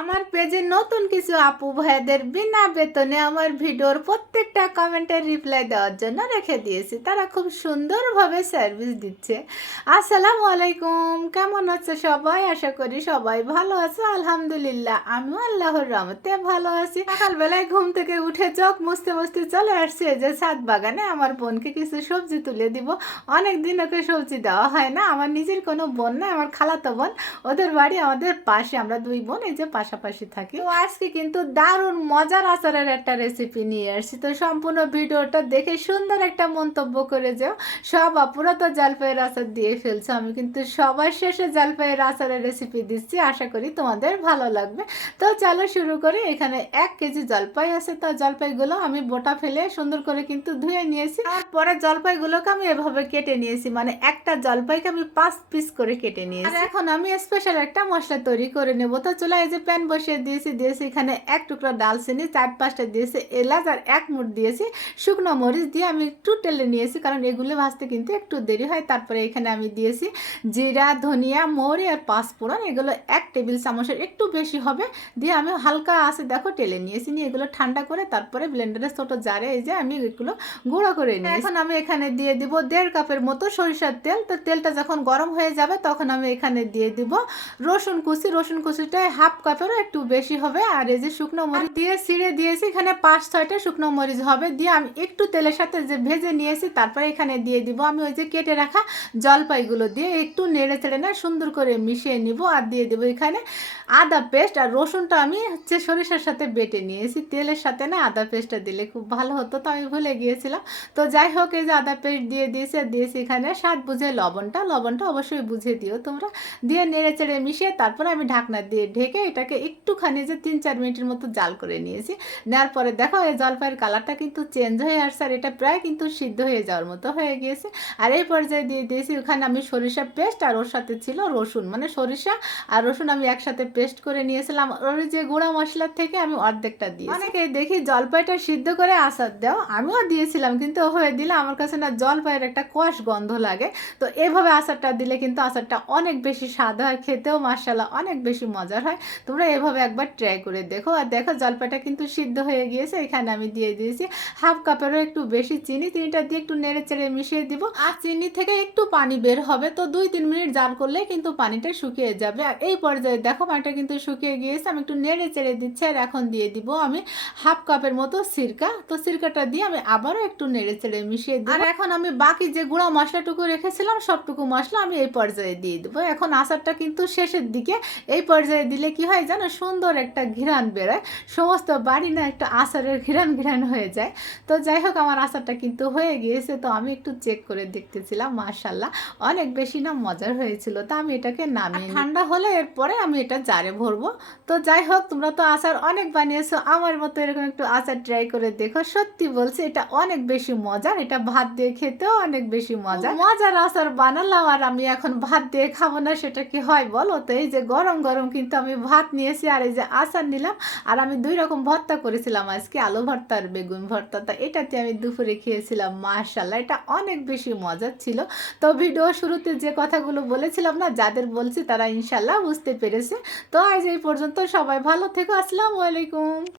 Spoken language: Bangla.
আমার পেজে নতুন কিছু আপু ভাইদের বিনা বেতনে আমার ভিডিওর প্রত্যেকটা কমেন্টের রিপ্লাই দেওয়ার জন্য রেখে দিয়েছি। তারা খুব সুন্দরভাবে সার্ভিস দিচ্ছে। আসসালামু আলাইকুম, কেমন আছে সবাই? আশা করি সবাই ভালো আছে। আলহামদুলিল্লাহ, আমিও আল্লাহর রহমতে ভালো আছি। সকালবেলায় ঘুম থেকে উঠে চোখ মুছতে মুছতে চলে আসছে যে ছাদ বাগানে। আমার বোনকে কিছু সবজি তুলে দিব। অনেক দিন ওকে সবজি দেওয়া হয় না। আমার নিজের কোনো বোন না, আমার খালাতো বোন। ওদের বাড়ি আমাদের পাশে। আমরা দুই বোন, এই যে পাশাপাশি থাকি। তো আজকে কিন্তু দারুণ মজার আচারের একটা রেসিপি নিয়ে আসছি। তো সম্পূর্ণ ভিডিওটা দেখে সুন্দর একটা মন্তব্য করে যাও। সব আপুরা তো জলপাইয়ের আচার দিয়ে ফেলছো। আমি কিন্তু সবার শেষে জলপাইয়ের আচারের রেসিপি দিচ্ছি। আশা করি তোমাদের ভালো লাগবে। তো চলো শুরু করি। এখানে এক কেজি জলপাই আছে। তো জলপাইগুলো আমি বোটা ফেলে সুন্দর করে কিন্তু ধুয়ে নিয়েছি। তারপরে জলপাইগুলোকে আমি এভাবে কেটে নিয়েছি। মানে একটা জলপাইকে আমি পাঁচ পিস করে কেটে নিয়েছি। এখন আমি স্পেশাল একটা মশলা তৈরি করে নেব। তো চলো এই যে প্যান বসিয়ে দিয়েছি দিয়েছি এখানে এক টুকরো ডালচিনি, চার পাঁচটা দিয়েছি এলাচ আর এক মুঠ দিয়েছি শুকনো মরিচ দিয়ে আমি একটু টেলে নিয়েছি, কারণ এগুলো ভাজতে কিন্তু একটু দেরি হয়। তারপরে এখানে আমি দিয়েছি জিরা, ধনিয়া, মৌরি আর পাঁচফোড়ন। এগুলো এক টেবিল চামচের একটু বেশি হবে, দিয়ে আমি হালকা আছে দেখো টেলে নিয়েছি। নিয়ে এগুলো ঠান্ডা করে তারপরে ব্লেন্ডারে ছোট জারে এই যে আমি এগুলো গুঁড়ো করে নিই এখন আমি এখানে দিয়ে দিব দেড় কাপের মতো সরিষার তেল। তো তেলটা যখন গরম হয়ে যাবে, তখন আমি এখানে দিয়ে দিব রসুন কুচি। রসুন কুচিটাই হাফ কাপেরও একটু বেশি হবে। আর এই যে শুকনো মরিচ দিয়ে ছিঁড়ে দিয়েছি, এখানে পাঁচ, ছয়টা শুকনো মরিচ হবে। দিয়ে আমি একটু তেলের সাথে যে ভেজে নিয়েছি, তারপরে এখানে দিয়ে দিব। আমি ওই যে কেটে রাখা জলপাইগুলো দিয়ে একটু নেড়ে চেড়ে না সুন্দর করে মিশিয়ে নিব আর দিয়ে দেবো এখানে আদা পেস্ট। আর রসুনটা আমি হচ্ছে সরিষার সাথে বেটে নিয়েছি। তেলের সাথে না আদা পেস্টটা দিলে খুব ভালো হতো, তো আমি ভুলে গিয়েছিলাম। তো যাই হোক, এই যে আদা পেস্ট দিয়ে দিয়েছি, আর দিয়েছি এখানে স্বাদ বুঝে লবণটা। লবণটা অবশ্যই বুঝে দিও তোমরা। দিয়ে নেড়ে চেড়ে মিশিয়ে তারপরে আমি ঢাকনা দিয়ে ঢেকে এটাকে একটুখানি যে তিন চার মিনিটের মতো জাল করে নিয়েছি। নেওয়ার পরে দেখো এই জলপাইয়ের কালারটা কিন্তু চেঞ্জ হয়ে আসছে আর এটা প্রায় কিন্তু সিদ্ধ হয়ে যাওয়ার মতো হয়ে গিয়েছে। আর এই পর্যায়ে দিয়ে দিয়েছি ওখানে আমি সরিষা পেস্ট আর ওর সাথে ছিল রসুন। মানে সরিষা আর রসুন আমি একসাথে পেস্ট করে নিয়েছিলাম। ওর যে গুঁড়া মশলার থেকে আমি অর্ধেকটা দিই অনেকে দেখি জলপাইটা সিদ্ধ করে আসার দাও আমিও দিয়েছিলাম কিন্তু ও হয়ে দিলে আমার কাছে না জলপাইয়ের একটা কষ গন্ধ লাগে। তো এভাবে আচারটা দিলে কিন্তু আচারটা অনেক বেশি স্বাদ হয় খেতেও মাসালা অনেক বেশি মজার হয়। তোমরা এভাবে একবার ট্রাই করে দেখো। আর দেখো, জলপাইটা কিন্তু সিদ্ধ হয়ে গিয়েছে। এখানে আমি দিয়ে দিয়েছি হাফ কাপেরও একটু বেশি চিনি। চিনিটা দিয়ে একটু নেড়ে চেড়ে মিশিয়ে দিব। আর চিনি থেকে একটু পানি বের হবে। তো দুই তিন মিনিট জাল করলে কিন্তু পানিটা শুকিয়ে যাবে। আর এই পর্যায়ে দেখো, পানিটা কিন্তু শুকিয়ে গিয়েছে। আমি একটু নেড়ে চেড়ে দিচ্ছি। আর এখন দিয়ে দিব আমি হাফ কাপের মতো সিরকা। তো সিরকাটা দিয়ে আমি আবারও একটু নেড়ে চেড়ে মিশিয়ে দিই আর এখন আমি বাকি যে গুঁড়া মশলাটুকু রেখেছিলাম, সবটুকু মশলা আমি এই পর্যায়ে দিয়ে দেবো। এখন আচারটা কিন্তু শেষের দিকে। এই পর্যায়ে দিলে কি হয় জানো সুন্দর একটা ঘিরান বেরোয়। সমস্ত বাড়ি না একটা আচারের ঘিরান ঘিরান হয়ে যায়। তো যাই হোক আমার আচারটা কিন্তু হয়ে গিয়েছে। তো আমি একটু চেক করে দেখতেছিলাম মার্শাল্লাহ অনেক বেশি না মজার হয়েছিল। তো আমি এটাকে নামিয়ে ঠান্ডা হলে এরপরে আমি এটা জারে ভরবো। তো যাই হোক তোমরা তো আচার অনেক বানিয়েছো আমার মতো এরকম একটু আচার ট্রাই করে দেখো। সত্যি বলছি এটা অনেক বেশি মজার। এটা ভাত দিয়ে খেতেও অনেক বেশি মজা মজার আচার বানালাম আর আমি এখন ভাত দিয়ে খাব না সেটা কি হয় বলো তো? এই যে গরম গরম কিন্তু আমি ভাত নিয়েছি আর এই যে আচার নিলাম, আর আমি দুই রকম ভর্তা করেছিলাম আজকে, আলু ভর্তা আর বেগুন ভর্তা। তো এটাতে আমি দুপুরে খেয়েছিলাম মার্শাল্লাহ এটা অনেক বেশি মজার ছিল। তো ভিডিও শুরুতে যে কথাগুলো বলেছিলাম না, যাদের বলছি তারা ইনশাল্লাহ বুঝতে পেরেছে। তো আজ এই পর্যন্ত সবাই ভালো থেকো, আসসালামু আলাইকুম।